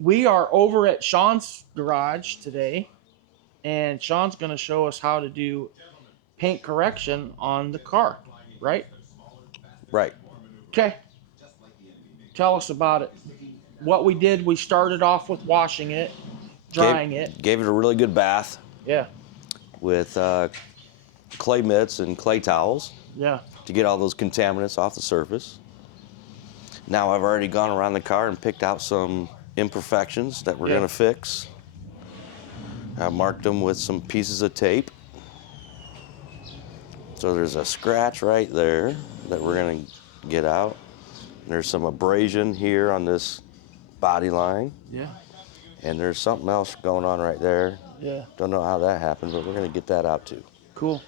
We are over at Shawn's garage today, and Shawn's going to show us how to do paint correction on the car, right? Right. Okay. Tell us about it. What we did, we started off with washing it, drying it. Gave it a really good bath Yeah. with clay mitts and clay towels Yeah. to get all those contaminants off the surface. Now I've already gone around the car and picked out some imperfections that we're Yeah. going to fix. I marked them with some pieces of tape. So there's a scratch right there that we're going to get out. There's some abrasion here on this body line. Yeah. And there's something else going on right there. Yeah. Don't know how that happened, but we're going to get that out too. Cool.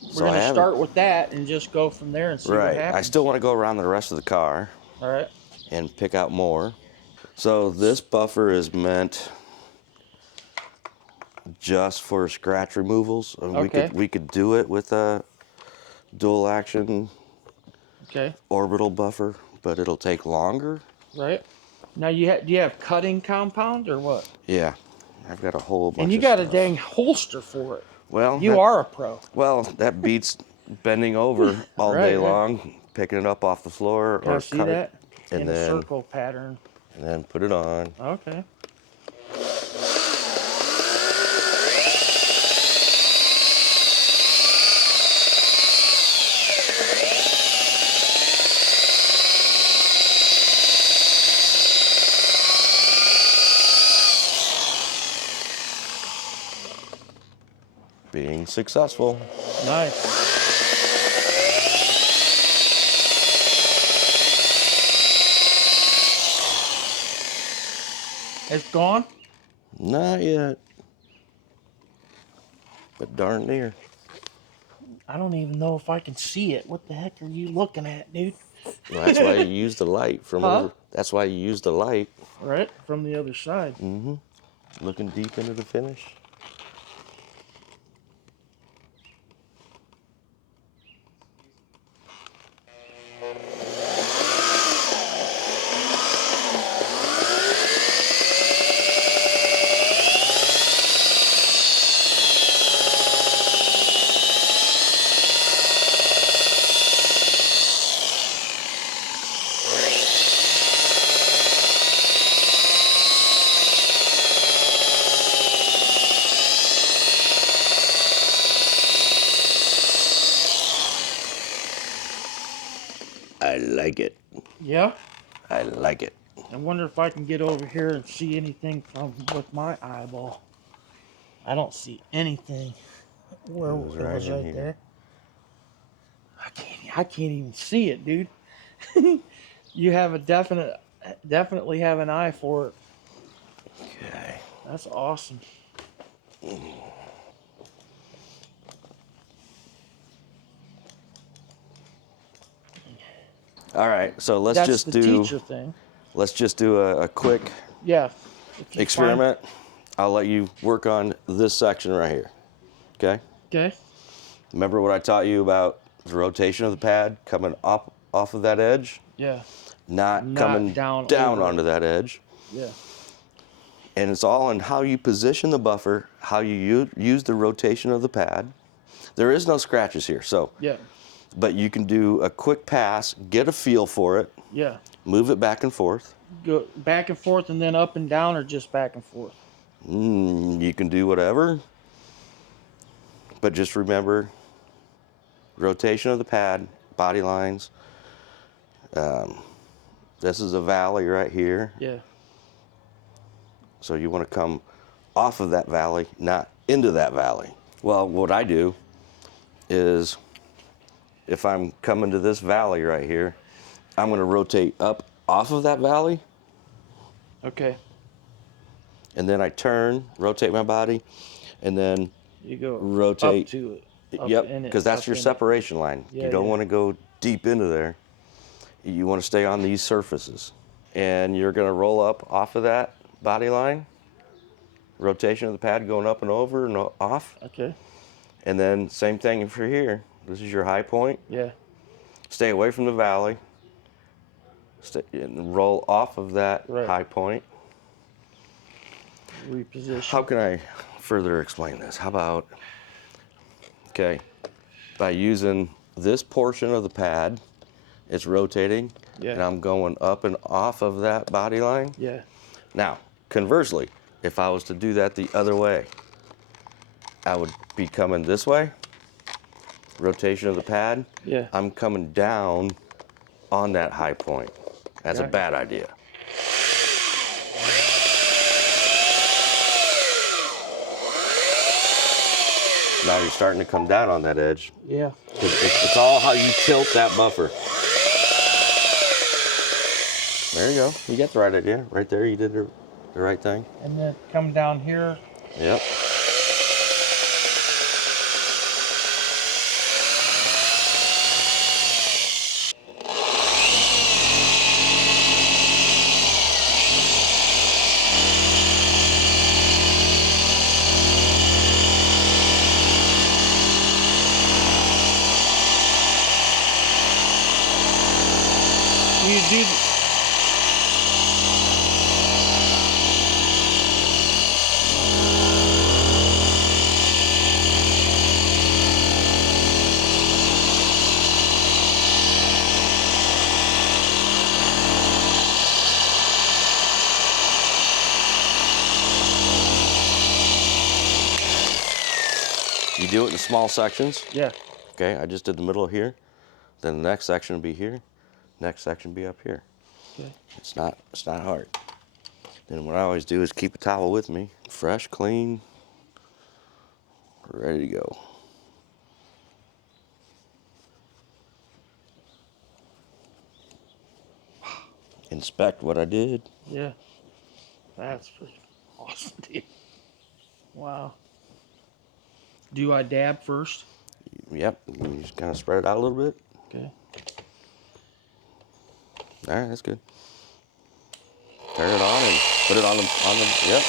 So We're going to start with that and just go from there and see what happens. I still want to go around the rest of the car. All right. And pick out more. So this buffer is meant just for scratch removals. Okay. We could do it with a dual action orbital buffer, but it'll take longer. Right. Now do you have cutting compound or what? Yeah, I've got a whole bunch. And you got a dang holster for it. Well, you are a pro. Well, that beats bending over all day long, picking it up off the floor Can or I see that? and in then a circle pattern. And then put it on. Okay. Being successful. Nice. It's gone? Not yet. But darn near. I don't even know if I can see it. What the heck are you looking at, dude? Well, that's why you use the light from over. That's why you use the light. Right, from the other side. Mm-hmm. Looking deep into the finish. I like it. Yeah? I like it. I wonder if I can get over here and see anything from with my eyeball. I don't see anything. Where it was right there. I can't even see it, dude. You have a definitely have an eye for it. Okay. That's awesome. All right, so let's just do. Teacher thing. Let's just do a quick experiment. I'll let you work on this section right here. Okay? Okay. Remember what I taught you about the rotation of the pad coming up off of that edge? Yeah. Not coming down onto that edge. Yeah. And it's all in how you position the buffer, how you use the rotation of the pad. There is no scratches here, so. Yeah. But you can do a quick pass, get a feel for it. Yeah. Move it back and forth. Go back and forth and then up and down, or just back and forth? You can do whatever. But just remember, rotation of the pad, body lines. This is a valley right here. Yeah. So you want to come off of that valley, not into that valley. Well, what I do is, if I'm coming to this valley right here, I'm going to rotate up off of that valley. Okay. And then I turn, rotate my body, and then you go rotate up to it. Yep, because that's your separation line. Yeah, you don't want to go deep into there. You want to stay on these surfaces. And you're going to roll up off of that body line. Rotation of the pad going up and over and off. Okay. And then same thing for here. This is your high point. Yeah. Stay away from the valley. And roll off of that high point. reposition. How can I further explain this? How about, okay, by using this portion of the pad, it's rotating, Yeah. and I'm going up and off of that body line. Yeah. Now, conversely, if I was to do that the other way, I would be coming this way, rotation of the pad. Yeah. I'm coming down on that high point. That's a Right. bad idea. Now you're starting to come down on that edge. Yeah. It's all how you tilt that buffer. There you go. You got the right idea. Right there, you did the right thing. And then come down here. Yep. You do. You do it in small sections. Yeah. Okay, I just did the middle here. Then the next section will be here. Next section will be up here. Okay. It's not hard. Then what I always do is keep a towel with me, fresh, clean, ready to go. Inspect what I did. Yeah. That's pretty awesome, dude. Wow. Do I dab first? Yep, you just kind of spread it out a little bit. Okay. All right, that's good. Turn it on and put it on the, yep.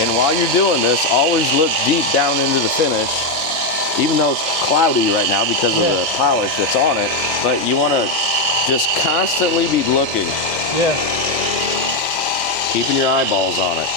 And while you're doing this, always look deep down into the finish, even though it's cloudy right now because of the polish that's on it, but you want to just constantly be looking, Yeah. keeping your eyeballs on it.